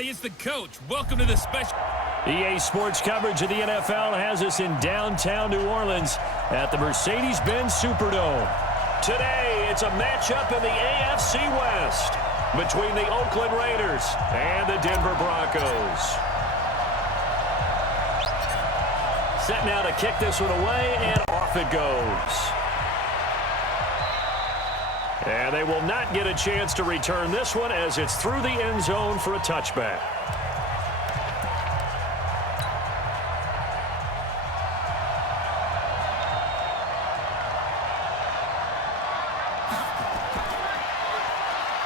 everybody. It's the coach. Welcome to the special. EA Sports coverage of the NFL has us in downtown New Orleans at the Mercedes-Benz Superdome. Today, it's a matchup in the AFC West between the Oakland Raiders and the Denver Broncos. Set now to kick this one away, and off it goes. And they will not get a chance to return this one as it's through the end zone for a touchback.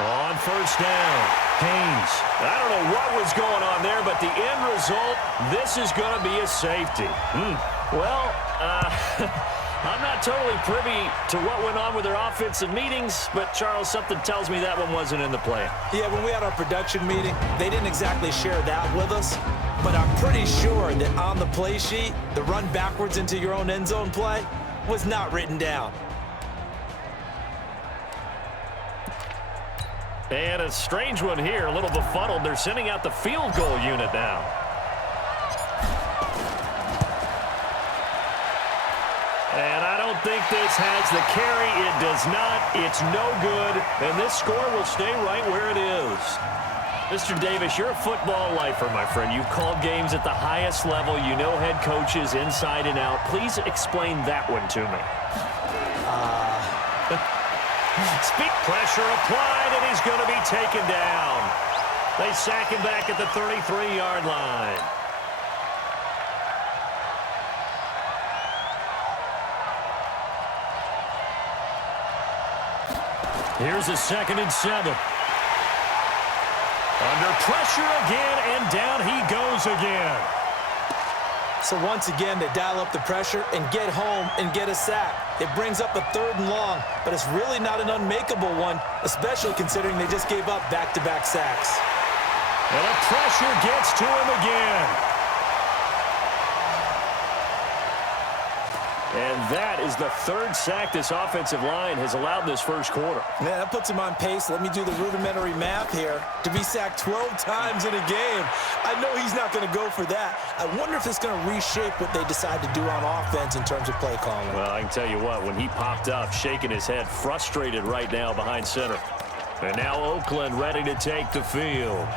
On first down, Haynes. I don't know what was going on there, but the end result, this is going to be a safety. Well, I'm not totally privy to what went on with their offensive meetings, but, Charles, something tells me that one wasn't in the plan. Yeah, when we had our production meeting, they didn't exactly share that with us, but I'm pretty sure that on the play sheet, the run backwards into your own end zone play was not written down. And a strange one here, a little befuddled. They're sending out the field goal unit now. And I don't think this has the carry. It does not. It's no good. And this score will stay right where it is. Mr. Davis, you're a football lifer, my friend. You've called games at the highest level. You know head coaches inside and out. Please explain that one to me. Speak pressure applied, and he's going to be taken down. They sack him back at the 33-yard line. Here's a 2nd and 7. Under pressure again, and down he goes again. So once again, they dial up the pressure and get home and get a sack. It brings up a 3rd and long, but it's really not an unmakeable one, especially considering they just gave up back-to-back sacks. And the pressure gets to him again. And that is the 3rd sack this offensive line has allowed this first quarter. Yeah, that puts him on pace. Let me do the rudimentary math here. To be sacked 12 times in a game, I know he's not going to go for that. I wonder if it's going to reshape what they decide to do on offense in terms of play calling. Well, I can tell you what, when he popped up, shaking his head, frustrated right now behind center. And now Oakland ready to take the field.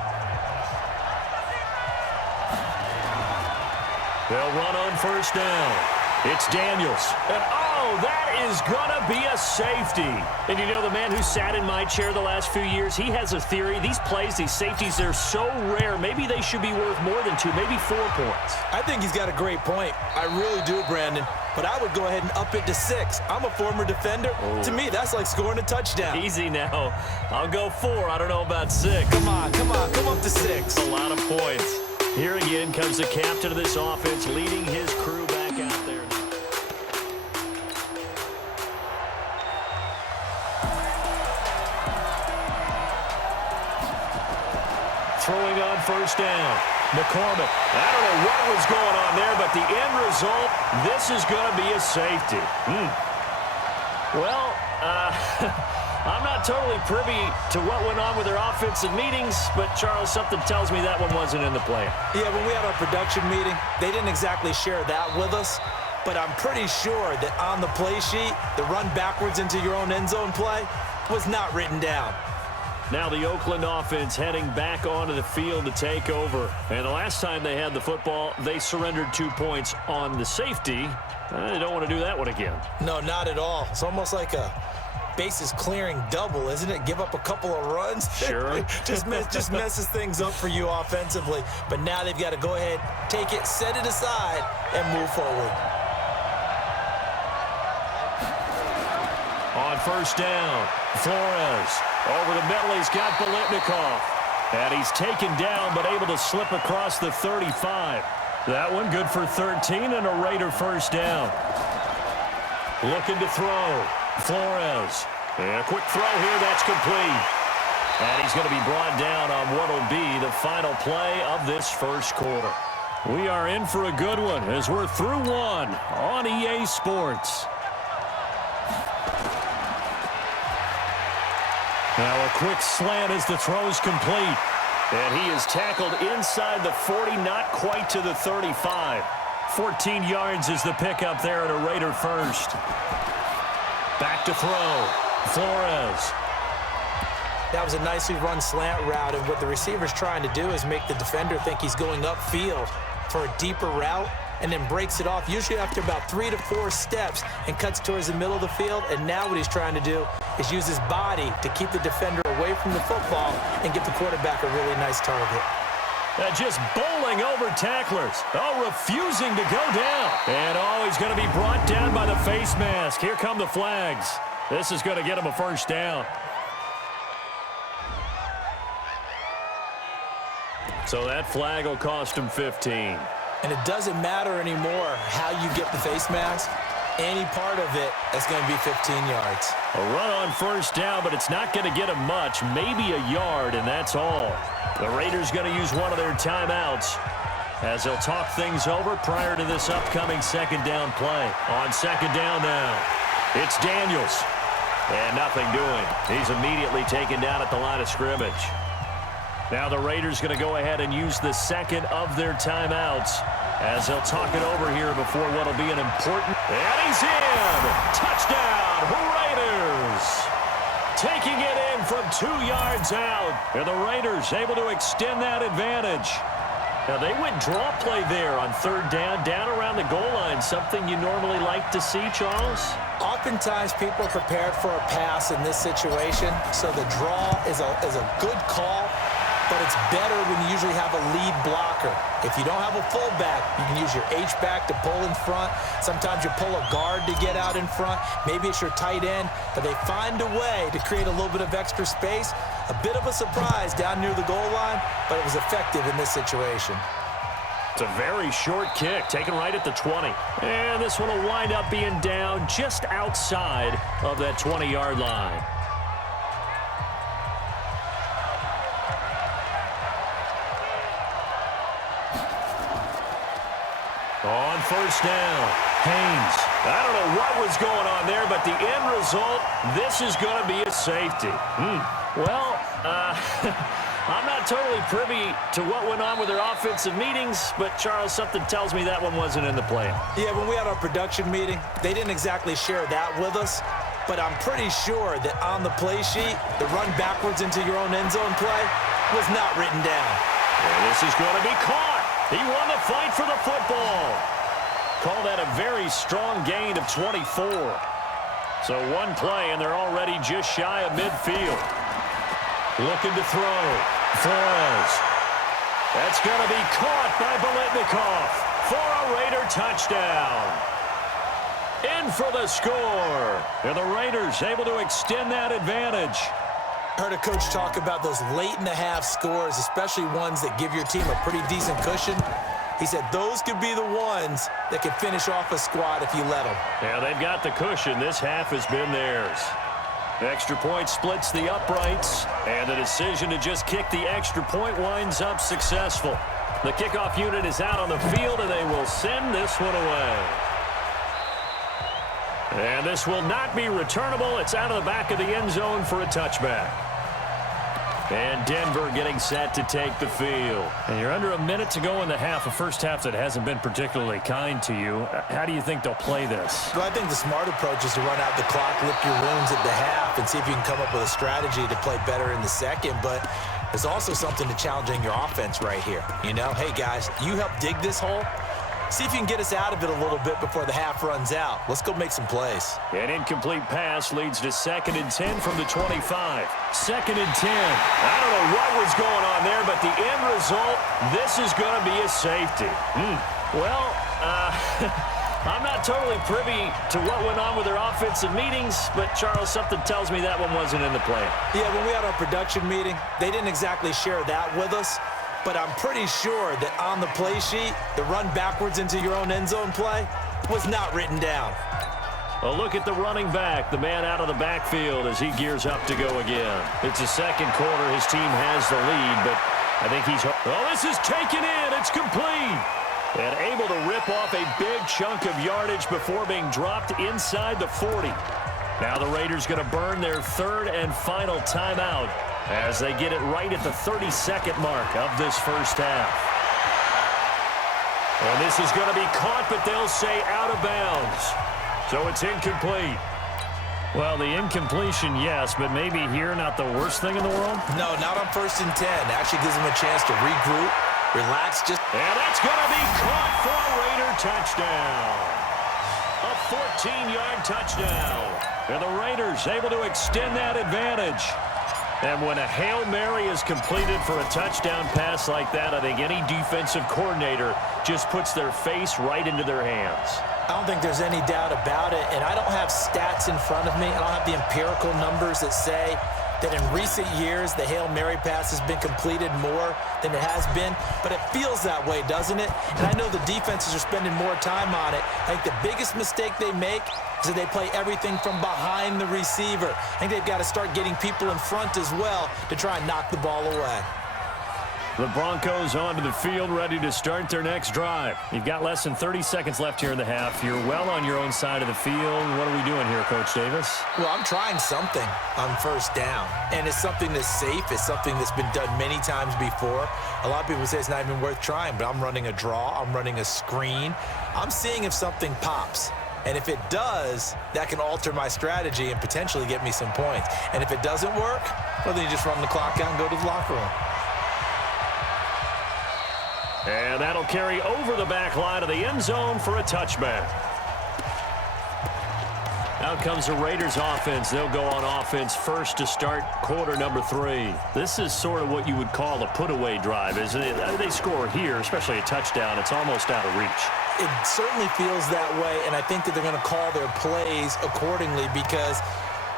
They'll run on first down. It's Daniels. And, oh, that is going to be a safety. And, you know, the man who sat in my chair the last few years, he has a theory. These plays, these safeties, they're so rare. Maybe they should be worth more than 2, maybe 4 points. I think he's got a great point. I really do, Brandon. But I would go ahead and up it to 6. I'm a former defender. Oh. To me, that's like scoring a touchdown. Easy now. I'll go 4. I don't know about 6. Come on. Come up to 6. A lot of points. Here again comes the captain of this offense leading his crew back out there. Throwing on first down. McCormick. I don't know what was going on there, but the end result, this is going to be a safety. Well, I'm not totally privy to what went on with their offensive meetings, but, Charles, something tells me that one wasn't in the plan. Yeah, when we had our production meeting, they didn't exactly share that with us, but I'm pretty sure that on the play sheet, the run backwards into your own end zone play was not written down. Now the Oakland offense heading back onto the field to take over. And the last time they had the football, they surrendered 2 points on the safety. They don't want to do that one again. No, not at all. It's almost like a bases clearing double, isn't it? Give up a couple of runs. Sure. just messes things up for you offensively. But now they've got to go ahead, take it, set it aside, and move forward. On first down, Flores. Over the middle, he's got Biletnikoff. And he's taken down, but able to slip across the 35. That one good for 13 and a Raider first down. Looking to throw. Flores. And a quick throw here, that's complete. And he's going to be brought down on what will be the final play of this first quarter. We are in for a good one as we're through one on EA Sports. Now a quick slant as the throw's complete. And he is tackled inside the 40, not quite to the 35. 14 yards is the pickup there at a Raider first. Back to throw. Flores. That was a nicely run slant route, and what the receiver's trying to do is make the defender think he's going upfield for a deeper route, and then breaks it off, usually after about 3 to 4 steps, and cuts towards the middle of the field. And now what he's trying to do is use his body to keep the defender away from the football and give the quarterback a really nice target. Just bowling over tacklers. Oh, refusing to go down. And he's going to be brought down by the face mask. Here come the flags. This is going to get him a first down. So that flag will cost him 15. And it doesn't matter anymore how you get the face mask. Any part of it, that's going to be 15 yards. A run on first down, but it's not going to get him much. Maybe a yard, and that's all. The Raiders going to use one of their timeouts as they'll talk things over prior to this upcoming second down play. On second down now, it's Daniels. And nothing doing. He's immediately taken down at the line of scrimmage. Now the Raiders going to go ahead and use the second of their timeouts as they'll talk it over here before what will be an important... And he's in! Touchdown, Raiders! Taking it in from 2 yards out. And the Raiders able to extend that advantage. Now they went draw play there on third down around the goal line. Something you normally like to see, Charles? Oftentimes people are prepared for a pass in this situation, so the draw is a good call. But it's better when you usually have a lead blocker. If you don't have a fullback, you can use your H-back to pull in front. Sometimes you pull a guard to get out in front. Maybe it's your tight end. But they find a way to create a little bit of extra space. A bit of a surprise down near the goal line, but it was effective in this situation. It's a very short kick, taken right at the 20. And this one will wind up being down just outside of that 20-yard line. On first down, Haynes. I don't know what was going on there, but the end result, this is going to be a safety. Well, I'm not totally privy to what went on with their offensive meetings, but, Charles, something tells me that one wasn't in the plan. Yeah, when we had our production meeting, they didn't exactly share that with us, but I'm pretty sure that on the play sheet, the run backwards into your own end zone play was not written down. And this is going to be caught. He won the fight for the football. Call that a very strong gain of 24. So one play, and they're already just shy of midfield. Looking to throw. Flores. That's going to be caught by Biletnikoff for a Raider touchdown. In for the score. And the Raiders able to extend that advantage. Heard a coach talk about those late-in-the-half scores, especially ones that give your team a pretty decent cushion. He said those could be the ones that could finish off a squad if you let them. Yeah, they've got the cushion. This half has been theirs. The extra point splits the uprights, and the decision to just kick the extra point winds up successful. The kickoff unit is out on the field, and they will send this one away. And this will not be returnable. It's out of the back of the end zone for a touchback. And Denver getting set to take the field. And you're under a minute to go in the half, a first half that hasn't been particularly kind to you. How do you think they'll play this? Well, I think the smart approach is to run out the clock, lick your wounds at the half, and see if you can come up with a strategy to play better in the second. But there's also something to challenging your offense right here. You know, hey, guys, you help dig this hole. See if you can get us out of it a little bit before the half runs out. Let's go make some plays. An incomplete pass leads to 2nd and 10 from the 25. 2nd and 10. I don't know what was going on there, but the end result, this is going to be a safety. Well, I'm not totally privy to what went on with their offensive meetings, but, Charles, something tells me that one wasn't in the plan. Yeah, when we had our production meeting, they didn't exactly share that with us. But I'm pretty sure that on the play sheet, the run backwards into your own end zone play was not written down. A look at the running back, the man out of the backfield as he gears up to go again. It's the second quarter. His team has the lead, but I think he's... Oh, this is taken in. It's complete. And able to rip off a big chunk of yardage before being dropped inside the 40. Now the Raiders going to burn their third and final timeout as they get it right at the 32nd mark of this first half. And this is going to be caught, but they'll say out of bounds. So it's incomplete. Well, the incompletion, yes, but maybe here not the worst thing in the world? No, not on 1st and 10. Actually gives them a chance to regroup, relax. And that's going to be caught for a Raider touchdown. A 14-yard touchdown. And the Raiders able to extend that advantage. And when a Hail Mary is completed for a touchdown pass like that, I think any defensive coordinator just puts their face right into their hands. I don't think there's any doubt about it, and I don't have stats in front of me. I don't have the empirical numbers that say that in recent years the Hail Mary pass has been completed more than it has been, but it feels that way, doesn't it? And I know the defenses are spending more time on it. I think the biggest mistake they make is that they play everything from behind the receiver. I think they've got to start getting people in front as well to try and knock the ball away. The Broncos onto the field, ready to start their next drive. You've got less than 30 seconds left here in the half. You're well on your own side of the field. What are we doing here, Coach Davis? Well, I'm trying something on 1st down, and it's something that's safe. It's something that's been done many times before. A lot of people say it's not even worth trying, but I'm running a draw. I'm running a screen. I'm seeing if something pops. And if it does, that can alter my strategy and potentially get me some points. And if it doesn't work, well, then you just run the clock out and go to the locker room. And that'll carry over the back line of the end zone for a touchback. Out comes the Raiders offense. They'll go on offense first to start quarter number 3. This is sort of what you would call a put-away drive, isn't it? They score here, especially a touchdown. It's almost out of reach. It certainly feels that way, and I think that they're going to call their plays accordingly because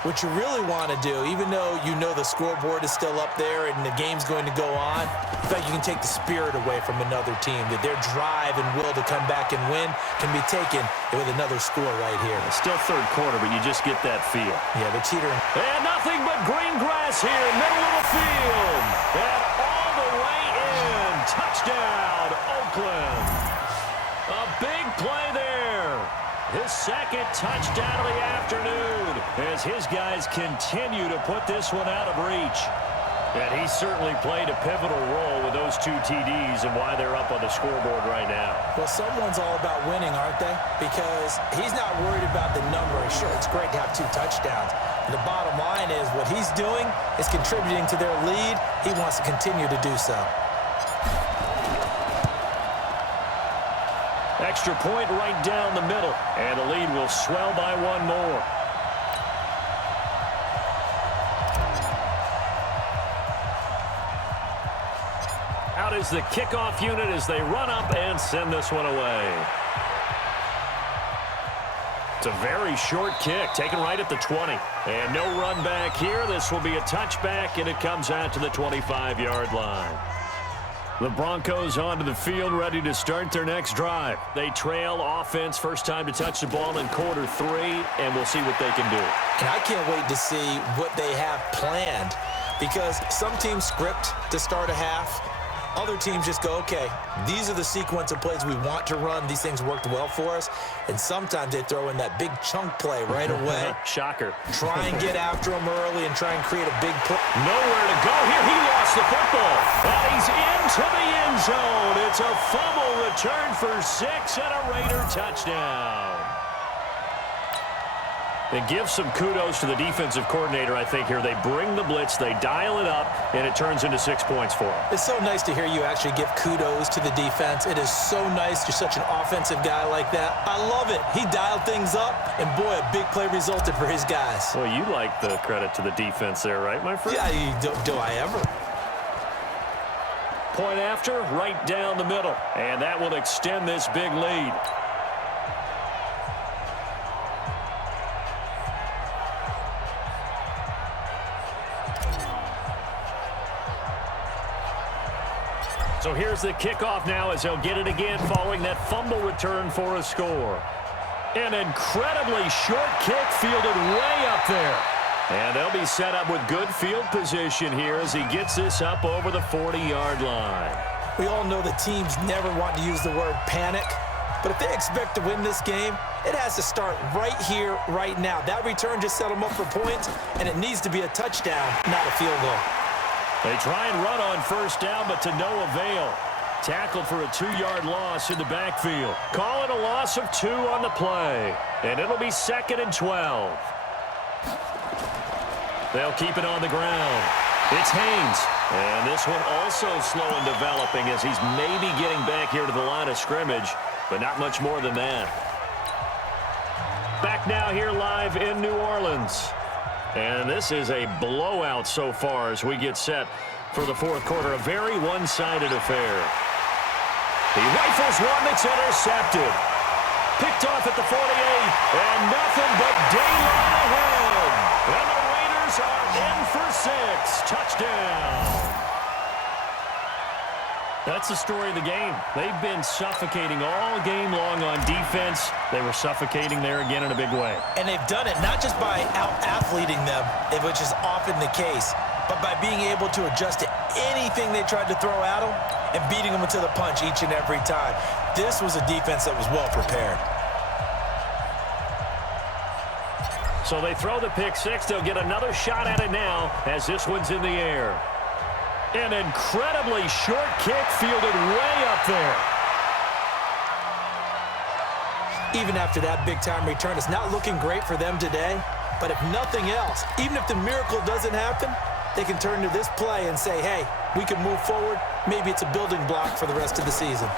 what you really want to do, even though you know the scoreboard is still up there and the game's going to go on, in fact, you can take the spirit away from another team, that their drive and will to come back and win can be taken with another score right here. It's still third quarter, but you just get that feel. Yeah, the cheater. And nothing but green grass here, middle of the field. And all the way in. Touchdown, Oakland. A big play there. His second touchdown of the afternoon as his guys continue to put this one out of reach. And he certainly played a pivotal role with those 2 TDs and why they're up on the scoreboard right now. Well, someone's all about winning, aren't they? Because he's not worried about the number. Sure, it's great to have 2 touchdowns. And the bottom line is what he's doing is contributing to their lead. He wants to continue to do so. Extra point right down the middle, and the lead will swell by 1 more. Out is the kickoff unit as they run up and send this one away. It's a very short kick, taken right at the 20. And no run back here. This will be a touchback, and it comes out to the 25-yard line. The Broncos onto the field, ready to start their next drive. They trail offense, first time to touch the ball in quarter 3, and we'll see what they can do. And I can't wait to see what they have planned because some teams script to start a half. Other teams just go, okay, these are the sequence of plays we want to run. These things worked well for us. And sometimes they throw in that big chunk play right away. Shocker. Try and get after them early and try and create a big play. Nowhere to go here. He lost the football. And he's into the end zone. It's a fumble return for 6 and a Raider touchdown. And give some kudos to the defensive coordinator, I think, here. They bring the blitz, they dial it up, and it turns into 6 points for them. It's so nice to hear you actually give kudos to the defense. It is so nice. You're such an offensive guy like that. I love it. He dialed things up, and boy, a big play resulted for his guys. Well, you like the credit to the defense there, right, my friend? Yeah, do I ever? Point after, right down the middle. And that will extend this big lead. So here's the kickoff now as they'll get it again following that fumble return for a score. An incredibly short kick fielded way up there. And they'll be set up with good field position here as he gets this up over the 40-yard line. We all know the teams never want to use the word panic, but if they expect to win this game, it has to start right here, right now. That return just set them up for points, and it needs to be a touchdown, not a field goal. They try and run on first down, but to no avail. Tackled for a 2-yard loss in the backfield. Call it a loss of 2 on the play. And it'll be 2nd and 12. They'll keep it on the ground. It's Haynes. And this one also slow in developing as he's maybe getting back here to the line of scrimmage, but not much more than that. Back now here live in New Orleans. And this is a blowout so far as we get set for the fourth quarter. A very one-sided affair. He rifles one that's intercepted. Picked off at the 48, and nothing but daylight ahead. And the Raiders are in for 6. Touchdown. That's the story of the game. They've been suffocating all game long on defense. They were suffocating there again in a big way. And they've done it not just by out-athleting them, which is often the case, but by being able to adjust to anything they tried to throw at them and beating them into the punch each and every time. This was a defense that was well prepared. So they throw the pick six. They'll get another shot at it now as this one's in the air. An incredibly short kick fielded way up there. Even after that big-time return, it's not looking great for them today. But if nothing else, even if the miracle doesn't happen, they can turn to this play and say, hey, we can move forward. Maybe it's a building block for the rest of the season.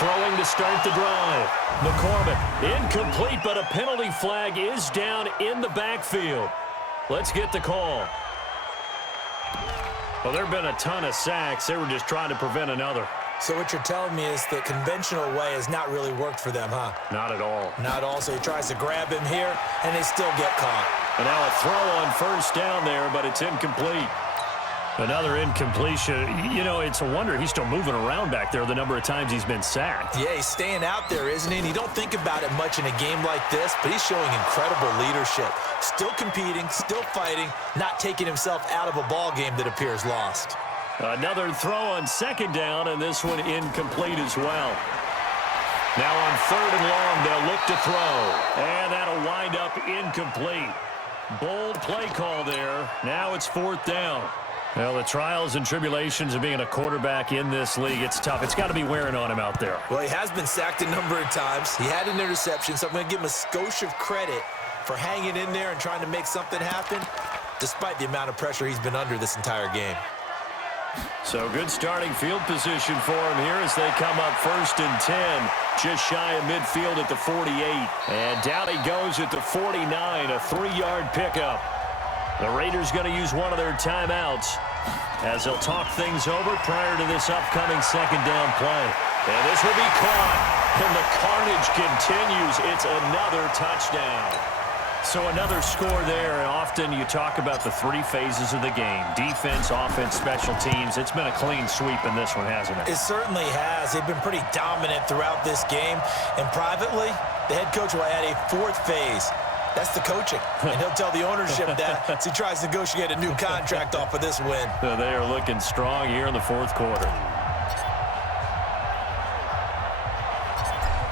Throwing to start the drive. McCormick, incomplete, but a penalty flag is down in the backfield. Let's get the call. Well, there have been a ton of sacks. They were just trying to prevent another. So what you're telling me is the conventional way has not really worked for them, huh? Not at all. Not at all. So he tries to grab him here, and they still get caught. And now a throw on first down there, but it's incomplete. Another incompletion. You know, it's a wonder he's still moving around back there the number of times he's been sacked. Yeah, he's staying out there, isn't he? And you don't think about it much in a game like this, but he's showing incredible leadership. Still competing, still fighting, not taking himself out of a ball game that appears lost. Another throw on second down, and this one incomplete as well. Now on third and long, they'll look to throw. And that'll wind up incomplete. Bold play call there. Now it's fourth down. Well, the trials and tribulations of being a quarterback in this league, it's tough. It's got to be wearing on him out there. Well, he has been sacked a number of times. He had an interception, so I'm going to give him a skosh of credit for hanging in there and trying to make something happen, despite the amount of pressure he's been under this entire game. So good starting field position for him here as they come up 1st and 10. Just shy of midfield at the 48. And down he goes at the 49, a 3-yard pickup. The Raiders going to use one of their timeouts as they'll talk things over prior to this upcoming second down play. And this will be caught. And the carnage continues. It's another touchdown. So another score there. And often you talk about the 3 phases of the game. Defense, offense, special teams. It's been a clean sweep in this one, hasn't it? It certainly has. They've been pretty dominant throughout this game. And privately, the head coach will add a 4th phase. That's the coaching. And he'll tell the ownership that as he tries to negotiate a new contract off of this win. They are looking strong here in the fourth quarter.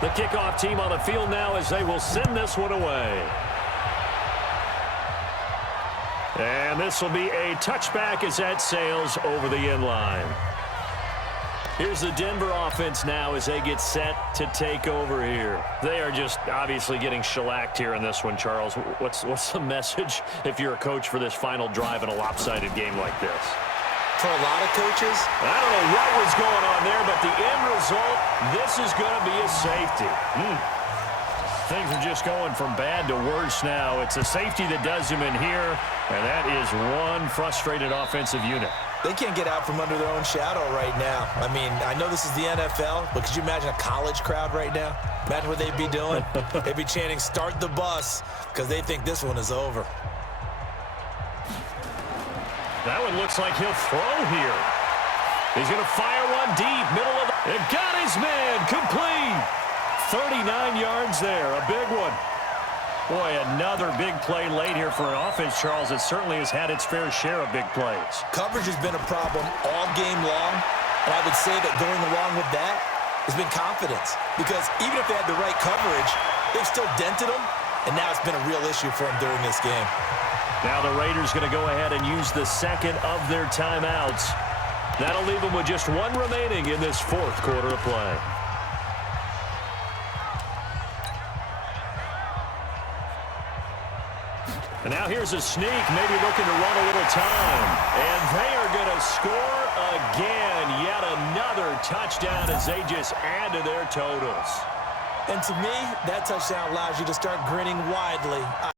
The kickoff team on the field now as they will send this one away. And this will be a touchback as that sails over the end line. Here's the Denver offense now as they get set to take over here. They are just obviously getting shellacked here in this one, Charles. What's the message if you're a coach for this final drive in a lopsided game like this? For a lot of coaches, I don't know what was going on there, but the end result, this is going to be a safety. Things are just going from bad to worse now. It's a safety that does him in here, and that is one frustrated offensive unit. they can't get out from under their own shadow right now. I mean, I know this is the NFL, but could you imagine a college crowd right now? Imagine what they'd be doing. They'd be chanting, "Start the bus," because they think this one is over. That one looks like he'll throw here. He's going to fire one deep, middle of the... It got his man, complete. 39 yards there, a big one. Boy, another big play late here for an offense, Charles, that certainly has had its fair share of big plays. Coverage has been a problem all game long, and I would say that going along with that has been confidence. Because even if they had the right coverage, they've still dented them, and now it's been a real issue for them during this game. Now the Raiders going to go ahead and use the second of their timeouts. That'll leave them with just one remaining in this fourth quarter of play. And now here's a sneak, maybe looking to run a little time. And they are going to score again. Yet another touchdown as they just add to their totals. And to me, that touchdown allows you to start grinning widely.